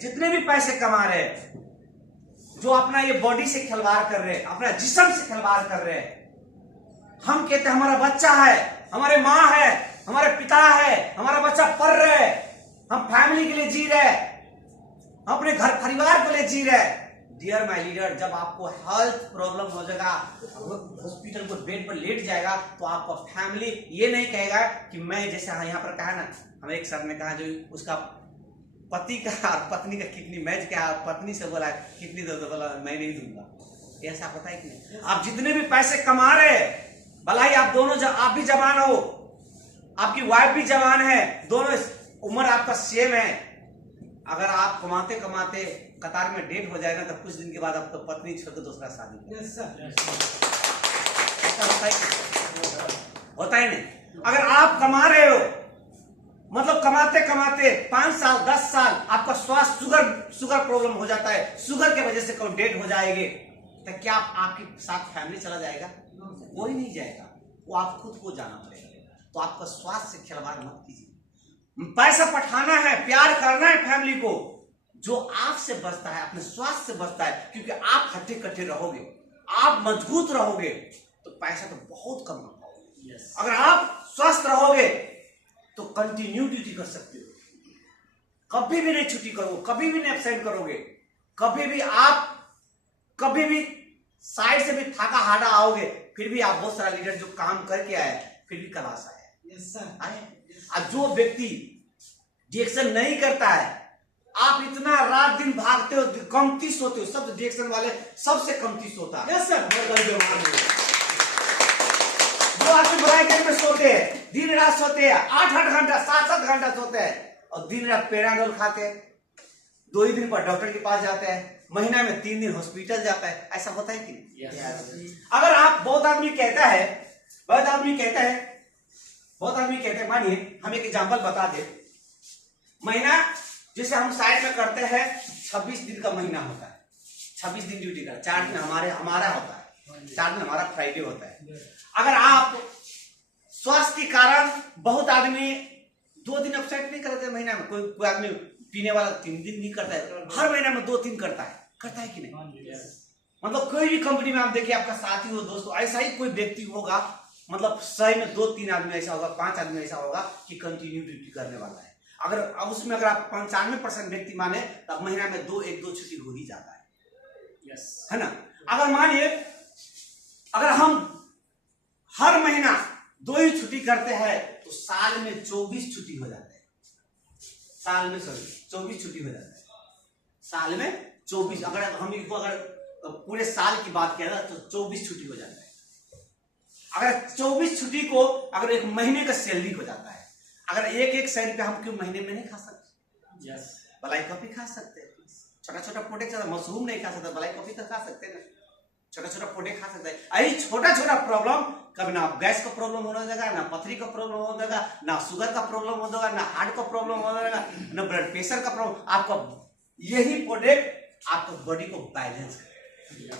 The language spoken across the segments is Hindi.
जितने भी पैसे कमा रहे हैं, जो अपना ये बॉडी से खिलवाड़ कर रहे हैं, अपना जिस्म से खिलवाड़ कर रहे हैं, हम कहते हैं हमारा बच्चा है, हमारे माँ है, हमारे पिता है, हमारा बच्चा पढ़ रहे है, हम फैमिली के लिए जी रहे, हम अपने घर परिवार के लिए जी रहे। डियर माय लीडर, जब आपको हेल्थ प्रॉब्लम हो जाएगा, हॉस्पिटल को बेड पर लेट जाएगा, तो आपका फैमिली ये नहीं कहेगा कि मैं, जैसे यहाँ पर कहा ना, हमें एक सर ने कहा जो उसका पति का और पत्नी का किडनी मैच क्या, पत्नी से बोला किडनी दो, तो बोला मैं नहीं दूंगा। ऐसा होता है कि नहीं? आप जितने भी पैसे कमा रहे हैं, भलाई आप दोनों आप भी जवान हो, आपकी वाइफ भी जवान है, दोनों उम्र आपका सेम है। अगर आप कमाते कमाते कतार में डेट हो जाए ना, तो कुछ दिन के बाद आपको पत्नी छोड़कर दूसरा शादी होता ही नहीं। अगर आप कमा रहे हो, मतलब कमाते कमाते 5 साल 10 साल आपका स्वास्थ्य शुगर प्रॉब्लम हो जाता है, शुगर के वजह से कोई डेट हो जाएगी, तो क्या आपके साथ फैमिली चला जाएगा? कोई नहीं जाएगा, वो आप खुद को जाना पड़ेगा। तो आपका स्वास्थ्य से खिलवाड़ मत कीजिए। पैसा पठाना है, प्यार करना है फैमिली को, जो आपसे बचता है, अपने स्वास्थ्य से बचता है, क्योंकि आप हट्टे कट्टे रहोगे, आप मजबूत रहोगे, तो पैसा तो बहुत कम पाओगे। अगर आप स्वस्थ रहोगे तो कंटिन्यू ड्यूटी कर सकते हो, कभी भी नहीं छुट्टी करोगे, कभी भी नहीं एब्सेंट करोगे, कभी भी साइड से भी थाका हाड़ा आओगे, फिर भी आप बहुत सारा लीडर जो काम करके आए, फिर भी क्लास आए। और जो व्यक्ति डिएक्शन नहीं करता है, आप इतना रात दिन भागते हो, कमती सोते हो, सब डिएक्शन वाले सबसे कमती सोता है। जो आदमी ब्रैकेट में सोते हैं, दिन रात सोते हैं, 8-8 घंटा 7-7 घंटा सोते हैं, और दिन रात पैराडोल खाते हैं, 2 ही दिन पर डॉक्टर के पास जाते हैं, महीना में 3 दिन हॉस्पिटल जाता है। ऐसा होता है कि नहीं? अगर आप बहुत आदमी कहता है, मानिए हम एक एग्जांपल बता दे, महीना जैसे हम साइड में करते हैं, 26 दिन का महीना होता है, 26 दिन ड्यूटी का, 4 दिन हमारा होता है, 4 दिन हमारा फ्राइडे होता है। अगर आप स्वास्थ्य के कारण, बहुत आदमी 2 दिन अपसेट नहीं करते महीना में, कोई आदमी पीने वाला 3 दिन भी करता है, हर महीने में 2-3 करता है कि नहीं? मतलब कोई भी कंपनी में आप देखिए, आपका साथी हो, दोस्तों, ऐसा ही कोई व्यक्ति होगा, मतलब सही में 2-3 आदमी ऐसा होगा, 5 आदमी ऐसा होगा कि कंटिन्यू ड्यूटी करने वाला है। अगर उसमें अगर आप 95% व्यक्ति माने, तो महीना में 1-2 छुट्टी हो ही जाता है, है ना? अगर मानिए, अगर हम हर महीना 2 ही छुट्टी करते हैं, तो साल में 24 छुट्टी हो जाता है। साल में 24 छुट्टी हो जाता है, साल में 24। अगर हम पूरे साल की बात करें तो 24 छुट्टी हो जाता है। अगर 24 छुट्टी को अगर एक महीने का सैलरी हो जाता है, अगर एक सैलरी पे हम क्यों महीने में नहीं खा सकते? मलाई कॉफी खा सकते हैं, छोटा प्रोडक्ट, मशरूम नहीं खा सकते, मलाई कॉफी तो खा सकते हैं ना, छोटा प्रोडक्ट खा सकते हैं। यही छोटा प्रॉब्लम, कभी ना गैस का प्रॉब्लम होने देगा, ना पथरी का प्रॉब्लम हो जाएगा, ना शुगर का प्रॉब्लम हो जाएगा, ना हार्ट का प्रॉब्लम हो जाएगा, ना ब्लड प्रेशर का प्रॉब्लम। आपका यही प्रोडक्ट आपको बॉडी को बैलेंस करेगा।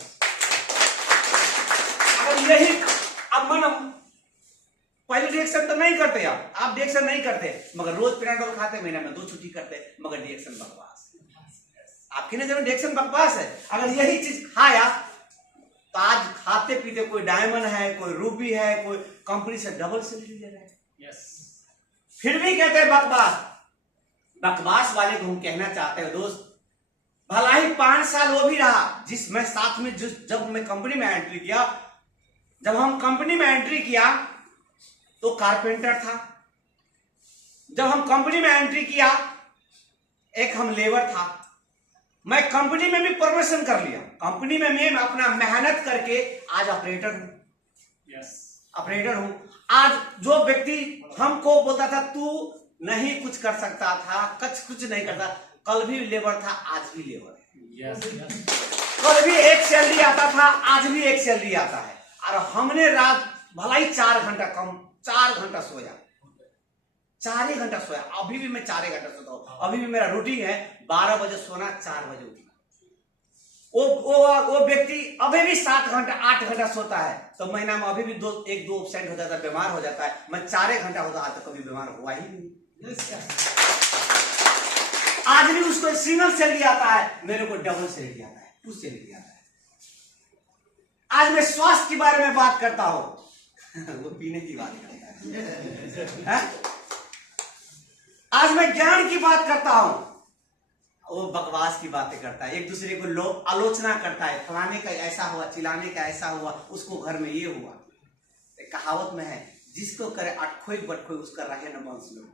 अगर यही अब मन पहले डिएक्शन तो नहीं करते, आप डिएक्शन नहीं करते, मगर रोज पैराडोल खाते, महीना में 2 छुट्टी करते, मगर डिएक्शन बकवास। आपकी नजर में डिएक्शन बकवास है। अगर यही चीज खाया, तो आज खाते पीते कोई डायमंड है, कोई रूबी है, कोई कंपनी से डबल सैलरी ले रहा है, फिर भी कहते हैं बकवास वाले को हम कहना चाहते हैं, दोस्त, भला ही 5 साल वो भी रहा, जिसमें साथ में जब मैं कंपनी में एंट्री किया, जब हम कंपनी में एंट्री किया तो कारपेंटर था, जब हम कंपनी में एंट्री किया एक हम लेबर था। मैं कंपनी में भी प्रमोशन कर लिया, कंपनी में मैं अपना मेहनत करके आज ऑपरेटर हूं, ऑपरेटर हूं। आज जो व्यक्ति हमको बोलता था तू नहीं कुछ कर सकता था, कुछ नहीं करता, कल भी लेबर था, आज भी लेबर है। कल भी एक सैलरी आता था, आज भी एक सैलरी आता है। और हमने रात भला ही 4 घंटा सोया, 4 ही घंटा सोया। अभी भी मैं 4 ही घंटा सोता हूँ। अभी भी मेरा रूटीन है 12 बजे सोना, 4 बजे उठना। वो व्यक्ति अभी भी 7 घंटा 8 घंटा सोता है, तो महीना में अभी भी 1-2 एब्सेंट हो जाता है, बीमार हो जाता है। मैं 4 घंटा होता, आज तक कभी बीमार हुआ ही नहीं। आज भी उसको सिंगल सैलरी आता है, मेरे को डबल सैलरी आता है, 2 सैलरी आता है। आज मैं स्वास्थ्य के बारे में बात करता हूं वो पीने की बात करता है। आज मैं ज्ञान की बात करता हूं, वो बकवास की बातें करता है, एक दूसरे को लोग आलोचना करता है, फलाने का ऐसा हुआ, चिल्लाने का ऐसा हुआ, उसको घर में ये हुआ। एक कहावत में है, जिसको करे अटखोई बटखोई उसका रहे न वंश में।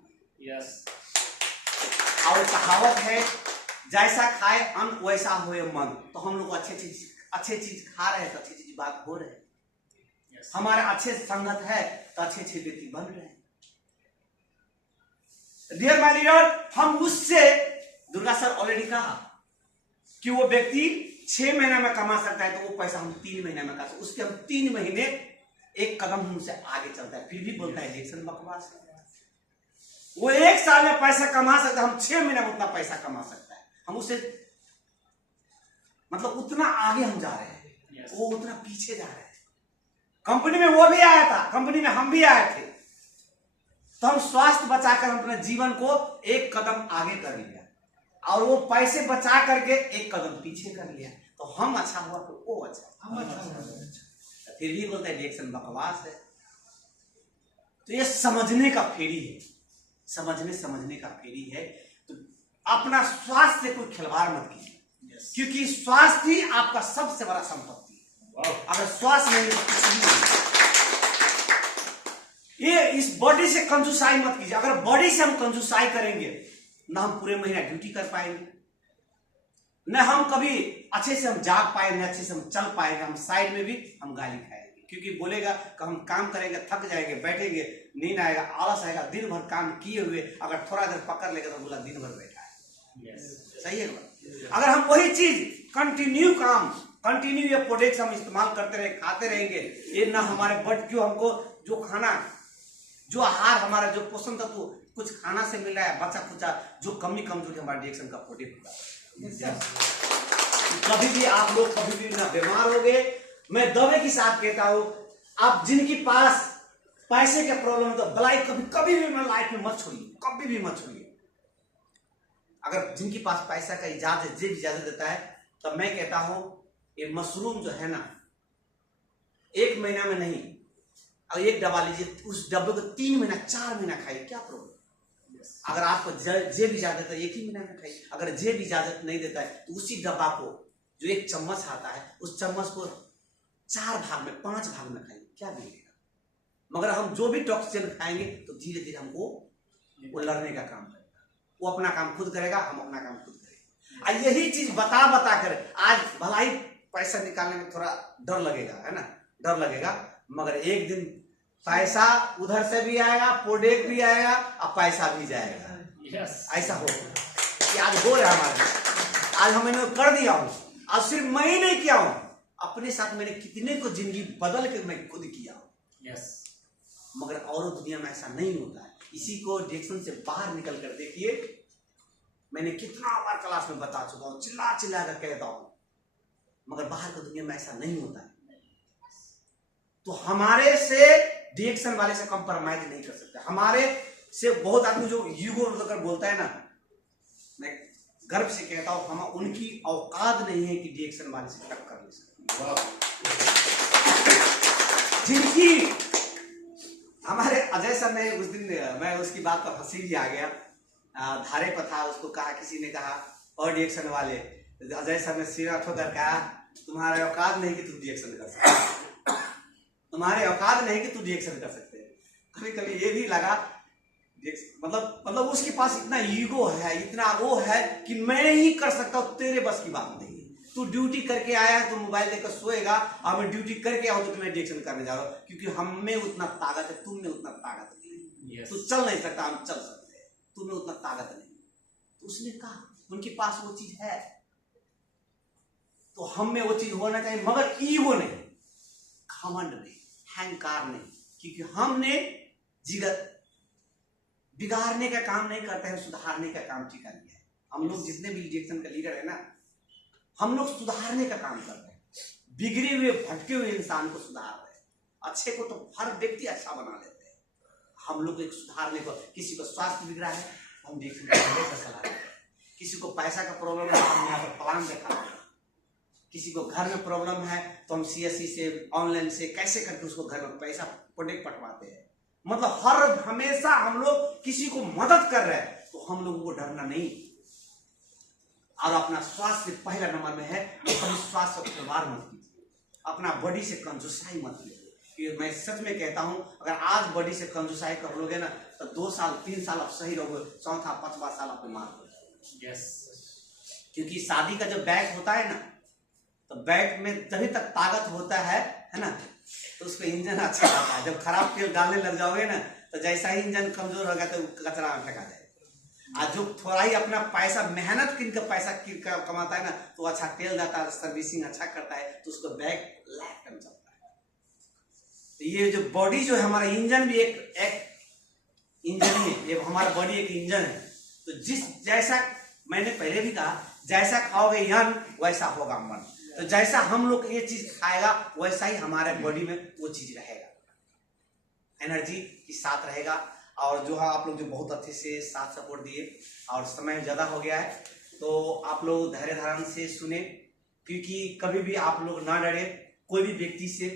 यस। और कहावत है, जैसा खाए अन्न वैसा होए मन। तो हम लोग अच्छे चीज खा रहे हैं तो अच्छी चीज बात हो रहे हैं। yes. हमारे अच्छे संगत है तो अच्छे व्यक्ति बन रहे हैं। डियर माय लीडर, हम उससे, दुर्गा सर ऑलरेडी कहा कि वो व्यक्ति 6 महीना में कमा सकता है, तो वो पैसा हम 3 महीने में कमा सकते, उसके हम 3 महीने एक कदम हमसे आगे चलता है, फिर भी बोलता है इलेक्शन बकवास है। वो 1 साल में पैसा कमा सकता है, हम 6 महीने में उतना पैसा कमा सकता है। हम उससे मतलब उतना आगे हम जा रहे हैं। yes. वो उतना पीछे जा रहे हैं। कंपनी में वो भी आया था, कंपनी में हम भी आए थे, तो हम स्वास्थ्य बचाकर हम अपने जीवन को एक कदम आगे कर लिया, और वो पैसे बचा करके एक कदम पीछे कर लिया। तो हम अच्छा हुआ तो वो अच्छा, हम अच्छा। फिर भी बोलते हैं इलेक्शन बकवास है। तो ये समझने का फेरी है, समझने का फेरी है। तो अपना स्वास्थ्य से कोई खिलवाड़ मत कीजिए, क्योंकि स्वास्थ्य ही आपका सबसे बड़ा संपत्ति है। अगर स्वास्थ्य नहीं तो कुछ नहीं। ये इस बॉडी से कंजूसाई मत कीजिए। अगर बॉडी से हम कंजूसाई करेंगे ना हम पूरे महीना ड्यूटी कर पाएंगे, न हम कभी अच्छे से हम जाग पाएंगे, अच्छे से हम चल पाएंगे, हम साइड में भी हम गाली खाएंगे, क्योंकि बोलेगा कि हम काम करेंगे, थक जाएंगे, बैठेंगे, नींद आएगा, आलस आएगा, दिन भर काम किए हुए अगर थोड़ा देर पकड़ लेगा तो बोला दिन भर बैठा है। सही है। अगर हम वही चीज कंटिन्यू ये प्रोडक्ट्स हम इस्तेमाल करते रहे, खाते रहेंगे, ये ना हमारे बट क्यों हमको जो खाना, जो आहार हमारा जो पोषण तत्व कुछ खाना से मिल रहा है, बचा खुचा जो कमी कमजोरी हमारे रिएक्शन का प्रोडक्ट होगा। कभी भी आप लोग कभी भी ना बीमार हो गए, मैं दवे के साथ कहता हूं, आप जिनके पास पैसे का प्रॉब्लम है तो भलाई कभी भी मैं लाइफ में मत छोड़िए, कभी भी मत छोड़िए। अगर जिनके पास पैसा का इजाजत देता है तो मैं कहता हूं ये मशरूम जो है ना, 1 महीना में नहीं, अगर एक डब्बा लीजिए, उस डब्बे को 3 महीना 4 महीना खाइए, क्या प्रॉब्लम। अगर आपको जेब इजाजत है 1 ही महीना में खाइए, अगर जेब इजाजत नहीं देता है तो उसी डब्बा को जो 1 चम्मच आता है, उस चम्मच को 4 भाग में 5 भाग में खाइए, क्या मिलेगा। मगर हम जो भी टॉक्सिन खाएंगे तो धीरे धीरे हमको वो लड़ने का काम करेगा, वो अपना काम खुद करेगा, हम अपना काम खुद करेंगे। यही चीज बता कर आज भलाई पैसा निकालने में थोड़ा डर लगेगा, है ना, डर लगेगा, मगर एक दिन पैसा उधर से भी आएगा, प्रोडक्ट भी आएगा और पैसा भी जाएगा। ऐसा हो कि आज हो रहा है हमारे, आज हमने कर दिया हूं, आज सिर्फ मैं ही नहीं किया हूं, अपने साथ मैंने कितने को जिंदगी बदल के मैं खुद किया हूं। मगर और दुनिया में ऐसा नहीं होता है। इसी को एडिक्शन से बाहर निकल कर देखिए, मैंने कितना बार क्लास में बता चुका हूं, चिल्ला कर कहता हूं, मगर बाहर की दुनिया में ऐसा नहीं होता है। तो हमारे से एडिक्शन वाले से कंप्रोमाइज नहीं कर सकते। हमारे से बहुत आदमी जो ईगो लेकर बोलता है ना, मैं गर्व से कहता हूं हम उनकी औकात नहीं है कि एडिक्शन वाले से टक्कर ले सकते। जिनकी हमारे अजय सर ने उस दिन, मैं उसकी बात पर हंसी भी आ गया, धारे पर था, उसको कहा, किसी ने कहा और रिएक्शन वाले, अजय सर ने सिरा ठोकर कहा तुम्हारे औकात नहीं कि तुम रिएक्शन कर सकते, तुम्हारे औकात नहीं कि तुम रिएक्शन कर सकते। कभी कभी ये भी लगा मतलब उसके पास इतना ईगो है, इतना वो है कि मैं ही कर सकता हूँ, तेरे बस की बात नहीं है। तू ड्यूटी करके आया है, तू मोबाइल देखकर सोएगा, और मैं ड्यूटी करके आऊँ तो तुम्हें रिएक्शन करने जा रहा हूँ, क्योंकि हम में उतना ताकत है, तुम में उतना ताकत नहीं है। तू चल नहीं सकता, हम चल सकते हैं, तुम में उतना ताकत नहीं। तो उसने कहा उनके पास वो चीज है, तो हम में वो चीज होना चाहिए, मगर ईगो नहीं, घमंड नहीं, अहंकार नहीं, क्योंकि हमने जिगर बिगाड़ने का काम नहीं करते हैं, सुधारने का काम ठिका लिया है। हम लोग जितने भी रिएक्शन का लीडर है ना, हम लोग सुधारने का काम कर रहे हैं, बिगड़े हुए भटके हुए इंसान को सुधार रहे हैं। अच्छे को तो हर व्यक्ति अच्छा बना लेते हैं, हम लोग एक सुधारने को, किसी को स्वास्थ्य बिगड़ा है हम रिएक्शन का सलाह देते हैं, किसी को पैसा का प्रॉब्लम है हम यहाँ पर प्लान दिखा रहे हैं, किसी को घर में प्रॉब्लम है तो हम CSC से ऑनलाइन से कैसे करके उसको घर में पैसा प्रोडक्ट पटवाते हैं। मतलब हर हमेशा हम लोग किसी को मदद कर रहे हैं तो हम लोगों को डरना नहीं। और अपना स्वास्थ्य पहला नंबर में है, तो कभी स्वास्थ्य पर खिलवाड़ मत कीजिए, अपना बॉडी से कंजूसाई मत लीजिए। मैं सच में कहता हूं, अगर आज बॉडी से कंजूसाई कर लोगे ना तो 2 साल 3 साल आप सही रहोगे, चौथा 5वां साल आप बीमार हो जाओगे। यस, क्योंकि शादी का जब बैग होता है ना, तो बैग में जब तक ताकत होता है ना, तो उसका इंजन अच्छा रहता है। जब खराब तेल डालने लग जाओगे ना, तो जैसा ही इंजन कमजोर होगा तो कचरा में फेंका जाएगा। आज जो थोड़ा ही अपना पैसा मेहनत किन पैसा कमाता है ना, तो अच्छा तेल देता है, सर्विसिंग अच्छा करता है, तो उसको बैग लाइफ टाइम चलता है। तो ये जो बॉडी जो है हमारा इंजन भी एक इंजन ही है, ये हमारा बॉडी एक इंजन है। तो जैसा मैंने पहले भी कहा, जैसा खाओगे यन वैसा होगा मन। तो जैसा हम लोग ये चीज खाएगा वैसा ही हमारे बॉडी में वो चीज रहेगा, एनर्जी के साथ रहेगा। और जो है आप लोग जो बहुत अच्छे से साथ सपोर्ट दिए, और समय ज्यादा हो गया है तो आप लोग धैर्य धारण से सुने, क्योंकि कभी भी आप लोग ना डरे कोई भी व्यक्ति से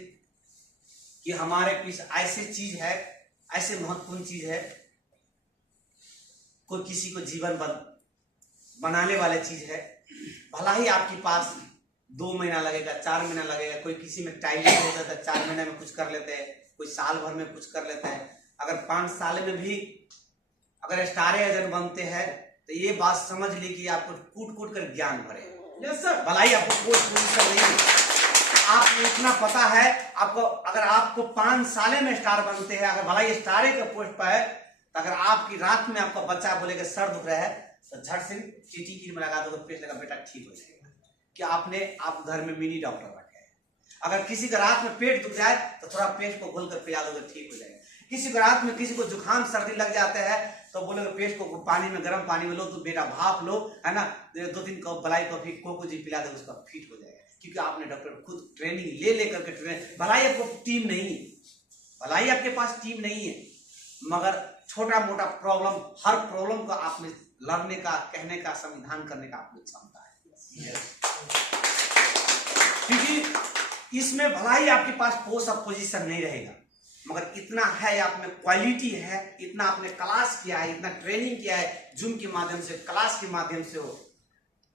कि हमारे पीछे ऐसी चीज है, ऐसे महत्वपूर्ण चीज है, कोई किसी को जीवन बनाने वाले चीज है। भला ही आपके पास 2 महीना लगेगा, 4 महीना लगेगा, कोई किसी में टाइम होता है 4 महीने में कुछ कर लेते हैं, कोई साल भर में कुछ कर लेता है। अगर 5 साल में भी अगर स्टार एजेंट बनते हैं तो ये बात समझ ली कि आपको कूट कूट कर ज्ञान भरे। यस सर, भला ही आपको कोई पोजीशन नहीं, आपको इतना पता है। आपको अगर आपको 5 साल में स्टार बनते हैं, अगर भला ही स्टारे के पोस्ट पर है, तो अगर आपकी रात में आपका बच्चा बोलेगा सर दुख रहा है, तो झट से चीटी में लगा दो, पेट लगा, बेटा ठीक हो जाएगा। कि आपने आप घर में मिनी डॉक्टर रखे हैं। अगर किसी का रात में पेट दुख जाए तो थोड़ा पेट को घोल कर पिला दोगे, ठीक हो जाएगा। किसी को रात में किसी को जुकाम सर्दी लग जाते हैं तो बोलोगे पेट को पानी में, गर्म पानी में लो, तो बेटा भाप लो, है ना, 2-3 कप मलाई कॉफी कोको जी पिला दो, उसका फिट हो जाएगा। क्योंकि आपने डॉक्टर खुद ट्रेनिंग ले लेकर के भलाई आपको टीम नहीं है, भलाई आपके पास टीम नहीं है, मगर छोटा मोटा प्रॉब्लम, हर प्रॉब्लम को आप में लड़ने का, कहने का, समाधान करने का आपकी क्षमता है। क्योंकि इसमें भलाई आपके पास पोस्ट ऑफ पोजीशन नहीं रहेगा, मगर इतना है आप में क्वालिटी है, इतना आपने क्लास किया है, इतना ट्रेनिंग किया है, जूम के माध्यम से, क्लास के माध्यम से हो,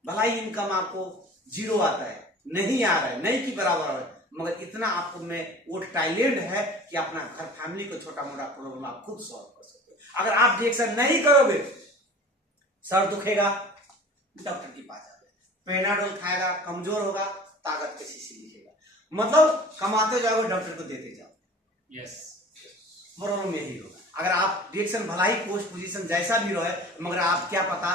भलाई इनकम आपको 0 आता है, नहीं आ रहा है, नहीं की बराबर है, मगर इतना आप में वो टैलेंट है कि अपना घर फैमिली को छोटा मोटा प्रॉब्लम आप खुद सॉल्व कर सकते हो। अगर आप रिएक्शन नहीं करोगे, सर दुखेगा, डॉक्टर के पास जाओगे, पेनाडोल खाएगा, कमजोर होगा, ताकत के शीशी दिखेगा, मतलब कमाते जाओगे, डॉक्टर को देते जाओ। यस, प्रॉब्लम यही होगा। अगर आप रिएक्शन भला ही पोस्ट पोजीशन जैसा भी रहे, मगर आप क्या पता,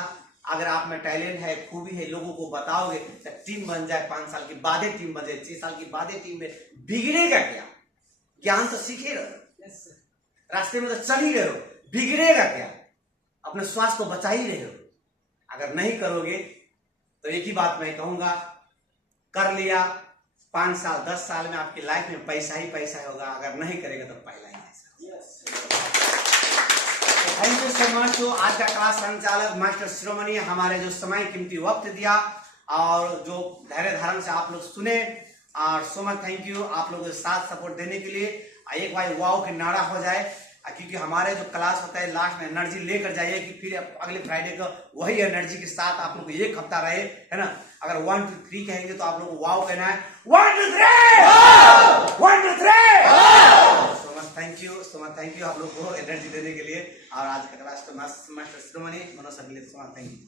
अगर आप में टैलेंट है, खूबी है, लोगों को बताओगे तो टीम बन जाए, 5 साल के बाद टीम बन जाए, 6 साल के बाद टीम में बिगड़ेगा क्या? ज्ञान तो सीखे रहो, रास्ते में तो चल ही रहे हो, बिगड़ेगा क्या? अपने स्वास्थ्य को बचा ही रहे हो। अगर नहीं करोगे तो एक ही बात मैं कहूंगा, कर लिया 5 साल 10 साल में आपकी लाइफ में पैसा ही पैसा होगा, अगर नहीं करेगा तो पहला ही पैसा। Thank you so much. तो आज का क्लास संचालक मास्टर शिरोमणि हमारे जो समय कीमती वक्त दिया और जो धैर्य धारण से आप लोग सुने, और सो मच थैंक यू आप लोगों के साथ सपोर्ट देने के लिए। एक भाई वाव के नारा हो जाए, क्योंकि हमारे जो क्लास होता है लास्ट में एनर्जी लेकर जाइए कि फिर अगले फ्राइडे को वही एनर्जी के साथ आप लोग 1 हफ्ता रहे, है ना। अगर 1 2 3 कहेंगे तो आप लोग को वाव कहना है, 1 2 3 1 2 3। So much thank you, so much thank you आप लोग को एनर्जी देने के लिए। और आज का क्लास तो मास्टर शिरोमणि मनोज अगले, सो मच थैंक यू।